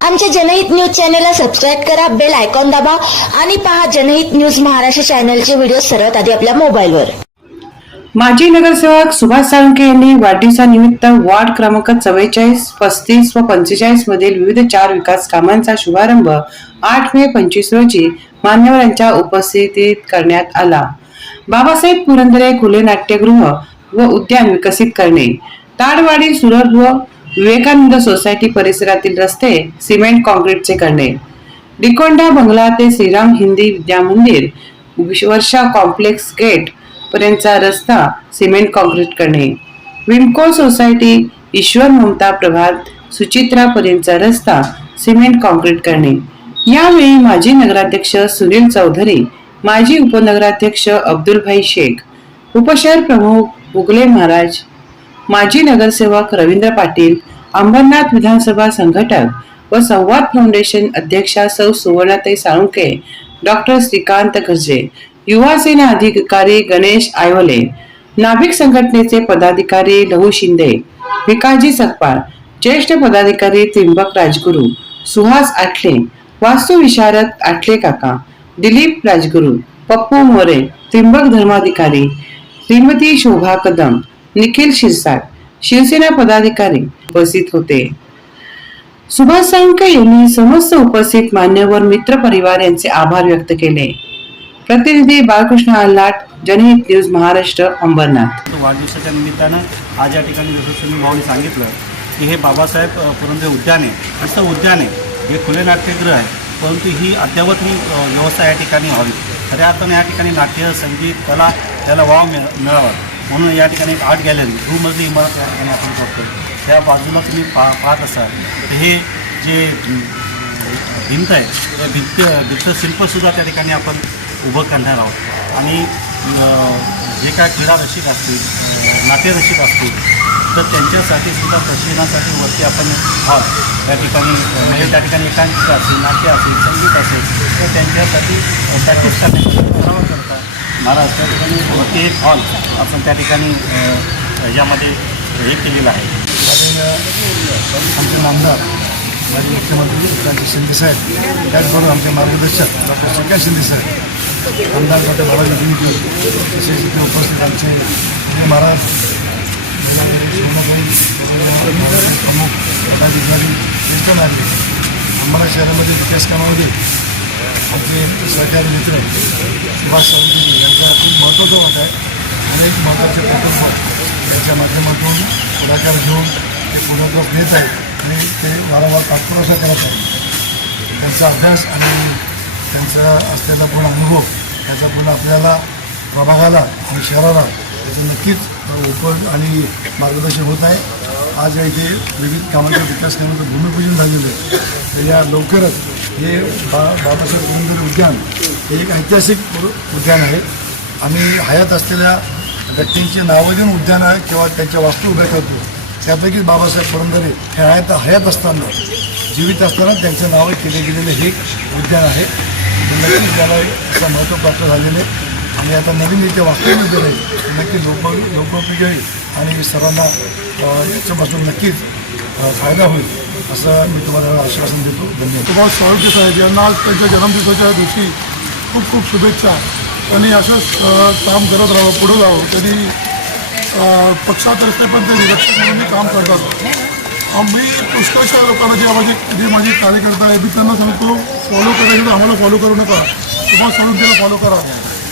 आमच्या जनहित न्यूज चॅनलला सबस्क्राईब करा बेल आयकॉन दाबा आणि पहा जनहित न्यूज महाराष्ट्र चॅनलचे व्हिडिओ सर्वात आधी आपल्या मोबाईलवर. माजी नगरसेवक सुभाष साळुंके यांनी वाढदिवसानिमित्त वार्ड क्रमांक चव्वेचाळीस पस्तीस व पंचेचाळीस मधील विविध चार विकास कामांचा शुभारंभ आठ मे पंचवीस रोजी मान्यवरांच्या उपस्थितीत करण्यात आला. बाबासाहेब पुरंदरे खुले नाट्यगृह व उद्यान विकसित करणे. ताडवाडी सुरत व विवेकानंद सोसायटी परिसरातील रस्ते सिमेंट कॉन्क्रीटचे करणे डिकोंडा बंगला ते श्रीराम हिंदी विद्या मंदिर वर्षा कॉम्प्लेक्स गेट पर्यंतचा रस्ता सिमेंट कॉन्क्रीट करणे विमको सोसायटी ईश्वर ममता प्रभात सुचित्रापर्यंतचा रस्ता सिमेंट कॉन्क्रीट करणे यावेळी माजी नगराध्यक्ष सुनील चौधरी माजी उपनगराध्यक्ष अब्दुलभाई शेख उपशहर प्रमुख उगले महाराज माजी नगरसेवक रवींद्र पाटील अंबरनाथ विधानसभा संघटक व संवाद फाउंडेशन अध्यक्षा सौ सुवर्णाताई साळुंके डॉक्टर श्रीकांत गर्जे युवा सेना अधिकारी गणेश आयवले नाभिक संघटनेचे पदाधिकारी लहू शिंदे भिकाजी सकपाळ ज्येष्ठ पदाधिकारी त्रिंबक राजगुरू सुहास आठले वास्तुविशारद आठले काका दिलीप राजगुरू पप्पू मोरे त्रिंबक धर्माधिकारी श्रीमती शोभा कदम निखिल शिरसाट शिवसेना पदाधिकारी उपस्थित होते. सुभाष साळुंके यांनी समस्त उपस्थित मान्यवर मित्र परिवार यांचे आभार व्यक्त केले. प्रतिनिधी बाळकृष्ण आल्लाट जनहित न्यूज महाराष्ट्र अंबरनाथ. वाढदिवसाच्या निमित्तानं आज या ठिकाणी जसं तुम्ही भाऊने सांगितलं की हे बाबासाहेब अ, पुरंदरे उद्यान आहे असं उद्यान आहे हे खुले नाट्यगृह आहे परंतु ही अद्यावत अ, व्यवस्था या ठिकाणी व्हावी. खऱ्या अर्थानं या ठिकाणी नाट्य संगीत कला त्याला वाव मिळ मिळावा. म्हणून या ठिकाणी एक आर्ट गॅलरी दुमजली इमारत या ठिकाणी आपण करतो त्या बाजूला तुम्ही पा पाहत असाल तर हे जे भिंत आहे त्या भिंत भिंतशिल्पसुद्धा त्या ठिकाणी आपण उभं करणार आहोत. आणि जे काय क्रीडा रसिक असतील नाट्यरसिक असतील तर त्यांच्यासाठी सुद्धा प्रशिक्षणासाठी वरती आपण हॉल त्या ठिकाणी म्हणजे त्या ठिकाणी एकांकिका असेल नाट्य असेल संगीत असेल तर त्यांच्यासाठी प्रॅक्टिस करण्यासाठी सराव करता महाराज त्या ठिकाणी वरती एक हॉल आपण त्या ठिकाणी अ, ह्याच्यामध्ये हे केलेलं आहे आमचे नामदार माजी मुख्यमंत्री एकनाथ शिंदे साहेब त्याचबरोबर आमचे मार्गदर्शक डॉक्टर सुकाश शिंदे साहेब आमदार डॉक्टर बाबाजी दिनकर तसेच इथे उपस्थित आमचे विजय महाराज वेगवेगळे सोनबाई तसेच प्रमुख पदाधिकारी ज्येष्ठ नागरिक अंबाला शहरामध्ये विकास कामामध्ये आमचे सहकारी मित्र सुभाष सावंतजी यांचा खूप महत्त्वाचा वाटा आहे. अनेक महत्त्वाचे प्रकल्प यांच्या माध्यमातून पुढाकार घेऊन ते पुढाकार देत आहेत आणि ते वारंवार पाठपुरावा करत आहेत. त्यांचा अभ्यास आणि त्यांचा असलेला पूर्ण अनुभव त्याचा पूर्ण आपल्याला प्रभागाला आणि शहराला त्याचं नक्कीच उपयोग आणि मार्गदर्शन होत आहे. आज या इथे विविध कामांचा विकास करण्याचं भूमिपूजन झालेलं आहे. या लवकरच हे बा बाबासाहेब पुरंदरे उद्यान हे एक ऐतिहासिक उद्यान आहे. आम्ही हयात असलेल्या व्यक्तींची नावं देऊन उद्यानं आहे किंवा त्यांच्या वास्तू उभ्या करतो. त्यापैकी बाबासाहेब पुरंदरे हे हयात हयात असताना जीवित असताना त्यांचं नावं केले गेलेलं हे उद्यान आहे. नक्कीच त्याला महत्त्व प्राप्त झालेलं आहे. आणि आता नवीन इथे वास्तव्य आहे. ते नक्की लोक लोकोपयोगी आहे. आणि सर्वांना याच्यापासून नक्कीच फायदा होईल असं मी तुम्हाला आश्वासन देतो. धन्यवाद. तुम्हाला साळुंके साहेब. यांना आज त्यांच्या जन्मदिवसाच्या दिवशी खूप खूप शुभेच्छा. त्यांनी असंच काम करत राहावं पुढं जावं. त्यांनी पक्षातर्फे पण ते निरीक्षक म्हणून काम करतात. आम्ही पुष्कळशा लोकांना जे माझे जे माझे कार्यकर्ता आहे मी त्यांना सांगतो फॉलो करायचं तर आम्हाला फॉलो करू नका. सुभाष त्याला फॉलो करा.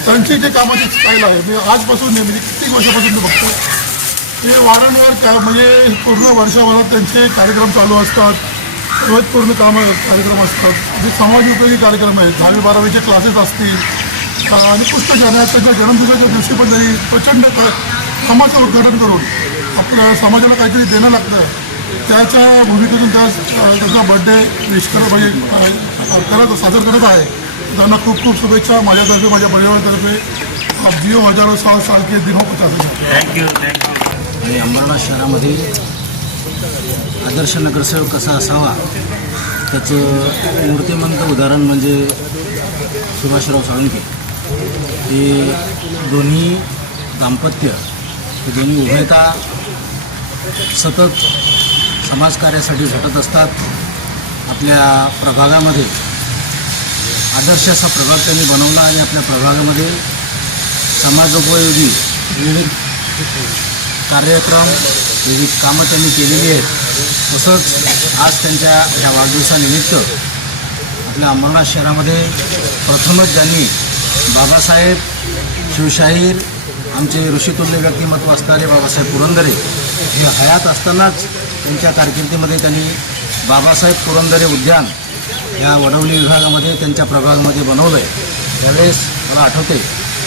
त्यांची जे कामाची स्टाईल आहे मी आजपासून नाही म्हणजे कित्येक वर्षापासून मी बघतो ते वारंवार का म्हणजे पूर्ण वर्षभरात त्यांचे कार्यक्रम चालू असतात. सर्वात पूर्ण कामं कार्यक्रम असतात. जे समाज उपयोगी कार्यक्रम आहेत दहावी बारावीचे क्लासेस असतील. आणि पुष्कळ जाण्यात त्यांच्या जन्मदिवसाच्या दिवशी पण त्यांनी प्रचंड क- कामाचं उद्घाटन करून आपल्या समाजाला काहीतरी देणं लागतं. त्याच्या भूमिकेतून त्या त्याचा बड्डे विश करत म्हणजे करत करत आहे. त्यांना खूप खूप शुभेच्छा माझ्यातर्फे माझ्या परिवारातर्फे. आप जिओ हजारो साल साल के दिनों थँक्यू थँक्यू आणि अंबाला शहरामध्ये आदर्श नगरसेवक कसा असावा त्याचं मूर्तिमंत उदाहरण म्हणजे सुभाषराव साळुंके हे दोन्ही दाम्पत्य हे दोन्ही उभयता सतत समाजकार्यासाठी झटत असतात. आपल्या प्रभागामध्ये आदर्श असा प्रभाग त्यांनी बनवला आणि आपल्या प्रभागामध्ये समाजोपयोगी विविध कार्यक्रम विविध कामं त्यांनी केलेली आहेत. तसंच आज त्यांच्या या वाढदिवसानिमित्त आपल्या अंबरनाथ शहरामध्ये प्रथमच ज्यांनी बाबासाहेब शिवशाहीर आमचे ऋषितुल्य व्यक्तिमत्व असणारे बाबासाहेब पुरंदरे हे हयात असतानाच त्यांच्या कारकिर्दीमध्ये त्यांनी बाबासाहेब पुरंदरे उद्यान या वडवली विभागामध्ये त्यांच्या प्रभागामध्ये बनवलं आहे त्यावेळेस मला आठवते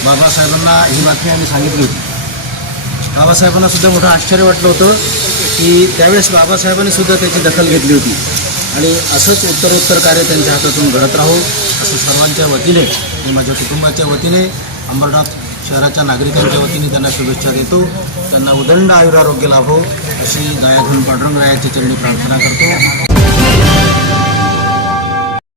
बाबासाहेबांना ही बातमी आम्ही सांगितली होती. बाबासाहेबांना सुद्धा मोठं आश्चर्य वाटलं होतं की त्यावेळेस बाबासाहेबांनी सुद्धा त्याची दखल घेतली होती. आणि असंच उत्तरोत्तर कार्य त्यांच्या हातातून घडत राहो असं सर्वांच्या वतीने आणि माझ्या कुटुंबाच्या वतीने अंबरनाथ शहराच्या नागरिकांच्या वतीने त्यांना शुभेच्छा देतो. त्यांना उदंड आयुरारोग्य लाभो अशी दयाघन पांडुरंग रायाची चरणी प्रार्थना करतो.